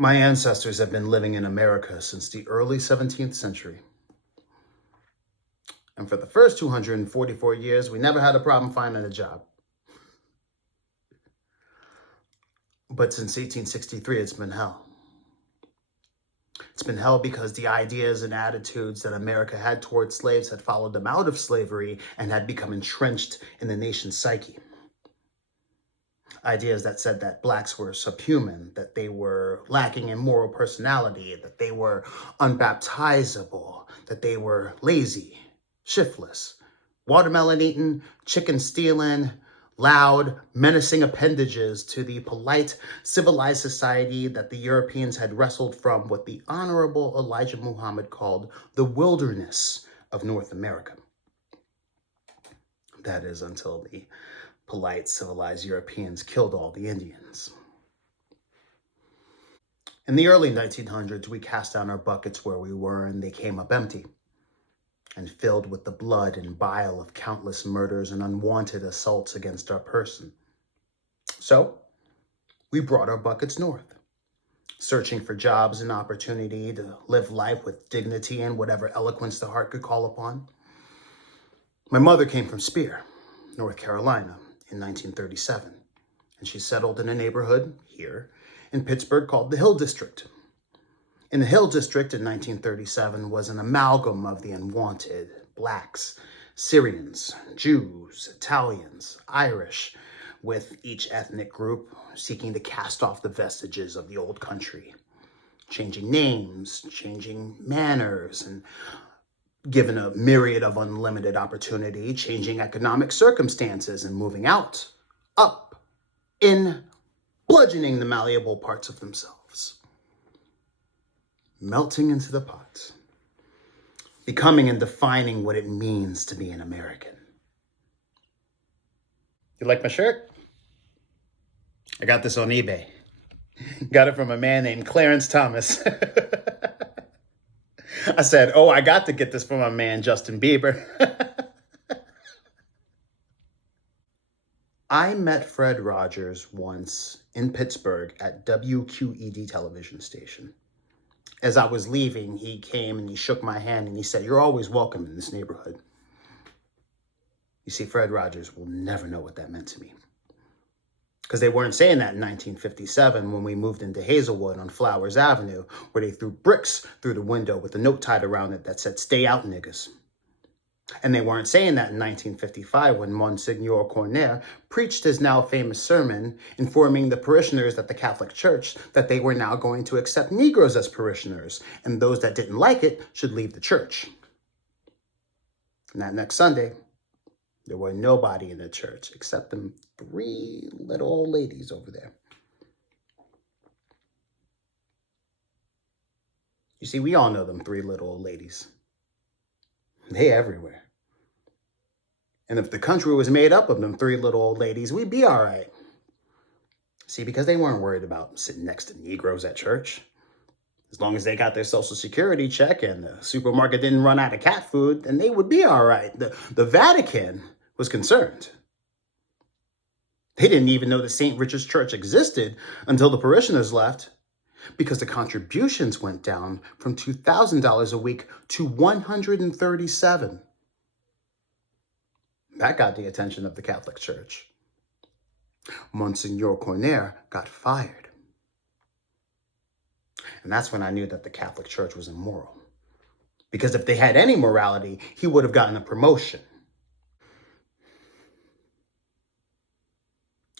My ancestors have been living in America since the early 17th century. And for the first 244 years, we never had a problem finding a job. But since 1863, it's been hell. It's been hell because the ideas and attitudes that America had towards slaves had followed them out of slavery and had become entrenched in the nation's psyche. Ideas that said that blacks were subhuman, that they were lacking in moral personality, that they were unbaptizable, that they were lazy, shiftless, watermelon eating, chicken stealing, loud, menacing appendages to the polite, civilized society that the Europeans had wrestled from what the Honorable Elijah Muhammad called the wilderness of North America. That is until the polite, civilized Europeans killed all the Indians. In the early 1900s, we cast down our buckets where we were, and they came up empty and filled with the blood and bile of countless murders and unwanted assaults against our person. So we brought our buckets north, searching for jobs and opportunity to live life with dignity and whatever eloquence the heart could call upon. My mother came from Spear, North Carolina, in 1937, and she settled in a neighborhood here in Pittsburgh called the Hill District. In the Hill District in 1937 was an amalgam of the unwanted: blacks, Syrians, Jews, Italians, Irish, with each ethnic group seeking to cast off the vestiges of the old country, changing names, changing manners, and given a myriad of unlimited opportunity, changing economic circumstances, and moving out, up, in, bludgeoning the malleable parts of themselves, melting into the pot, becoming and defining what it means to be an American. You like my shirt? I got this on eBay. Got it from a man named Clarence Thomas. I said, oh, I got to get this from my man, Justin Bieber. I met Fred Rogers once in Pittsburgh at WQED television station. As I was leaving, he came and he shook my hand and he said, "You're always welcome in this neighborhood." You see, Fred Rogers will never know what that meant to me, because they weren't saying that in 1957 when we moved into Hazelwood on Flowers Avenue, where they threw bricks through the window with a note tied around it that said, "Stay out, niggas." And they weren't saying that in 1955 when Monsignor Cornaire preached his now famous sermon informing the parishioners at the Catholic Church that they were now going to accept Negroes as parishioners, and those that didn't like it should leave the church. And that next Sunday, there were nobody in the church except them three little old ladies over there. You see, we all know them three little old ladies. They everywhere. And if the country was made up of them three little old ladies, we'd be all right. See, because they weren't worried about sitting next to Negroes at church. As long as they got their Social Security check and the supermarket didn't run out of cat food, then they would be all right. The Vatican was concerned. They didn't even know the St. Richard's Church existed until the parishioners left, because the contributions went down from $2,000 a week to $137. That got the attention of the Catholic Church. Monsignor Cornaire got fired. And that's when I knew that the Catholic Church was immoral. Because if they had any morality, he would have gotten a promotion.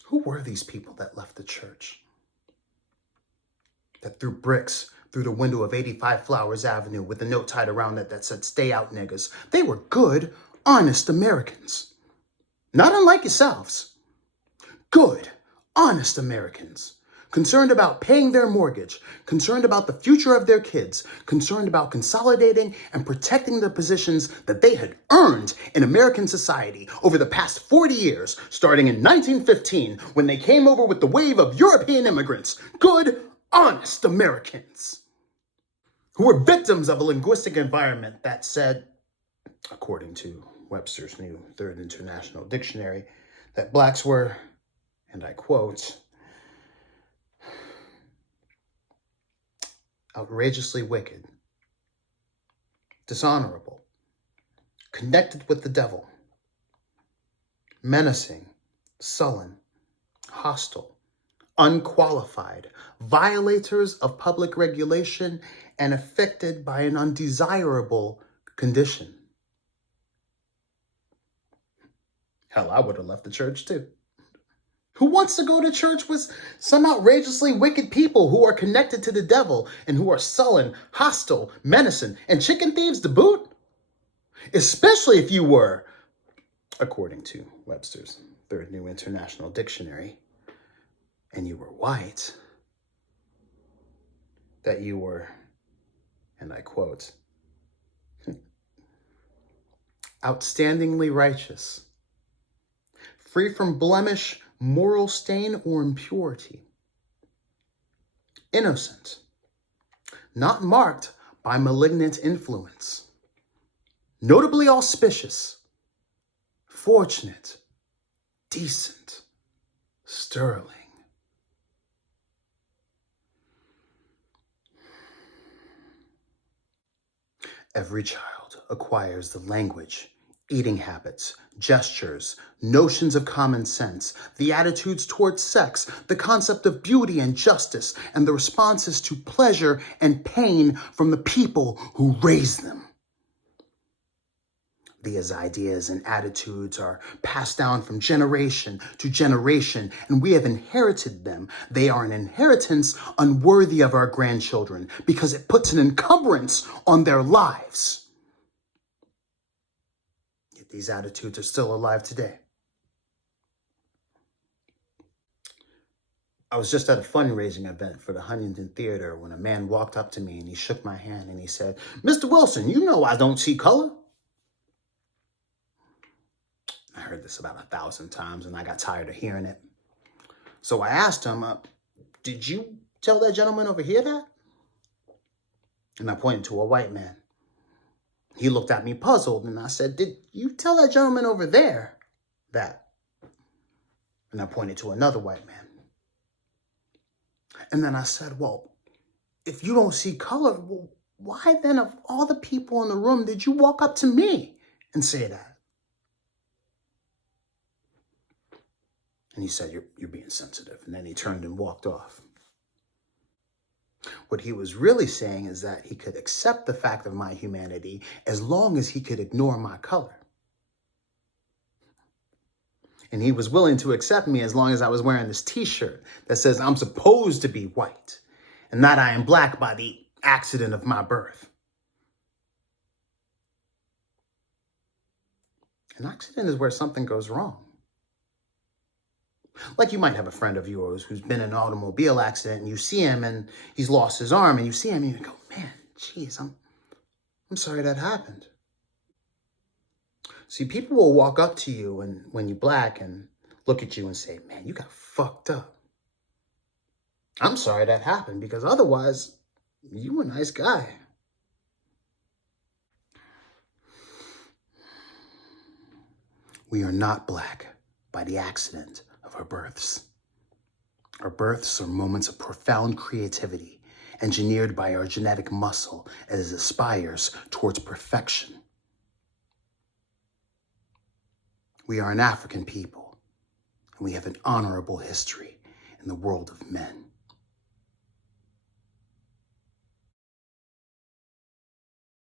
Who were these people that left the church? That threw bricks through the window of 85 Flowers Avenue with a note tied around it that said, "Stay out, niggas." They were good, honest Americans. Not unlike yourselves. Good, honest Americans. Concerned about paying their mortgage, concerned about the future of their kids, concerned about consolidating and protecting the positions that they had earned in American society over the past 40 years, starting in 1915, when they came over with the wave of European immigrants. Good, honest Americans who were victims of a linguistic environment that said, according to Webster's new Third International Dictionary, that blacks were, and I quote, outrageously wicked, dishonorable, connected with the devil, menacing, sullen, hostile, unqualified, violators of public regulation, and affected by an undesirable condition. Hell, I would have left the church too. Who wants to go to church with some outrageously wicked people who are connected to the devil and who are sullen, hostile, menacing, and chicken thieves to boot? Especially if you were, according to Webster's Third New International Dictionary, and you were white, that you were, and I quote, outstandingly righteous, free from blemish, moral stain, or impurity, innocent, not marked by malignant influence, notably auspicious, fortunate, decent, sterling. Every child acquires the language, eating habits, gestures, notions of common sense, the attitudes towards sex, the concept of beauty and justice, and the responses to pleasure and pain from the people who raise them. These ideas and attitudes are passed down from generation to generation, and we have inherited them. They are an inheritance unworthy of our grandchildren because it puts an encumbrance on their lives. Yet these attitudes are still alive today. I was just at a fundraising event for the Huntington Theater when a man walked up to me and he shook my hand and he said, "Mr. Wilson, you know I don't see color." I heard this about 1,000 times and I got tired of hearing it. So I asked him, "Did you tell that gentleman over here that?" And I pointed to a white man. He looked at me puzzled and I said, "Did you tell that gentleman over there that?" And I pointed to another white man. And then I said, "Well, if you don't see color, well, why then of all the people in the room did you walk up to me and say that?" And he said, you're being sensitive. And then he turned and walked off. What he was really saying is that he could accept the fact of my humanity as long as he could ignore my color. And he was willing to accept me as long as I was wearing this t-shirt that says I'm supposed to be white and that I am black by the accident of my birth. An accident is where something goes wrong. Like you might have a friend of yours who's been in an automobile accident and you see him and he's lost his arm and you see him and you go, "Man, geez, I'm sorry that happened." See, people will walk up to you and when you're black and look at you and say, "Man, you got fucked up. I'm sorry that happened because otherwise you a nice guy." We are not black by the accident of our births. Our births are moments of profound creativity, engineered by our genetic muscle as it aspires towards perfection. We are an African people, and we have an honorable history in the world of men.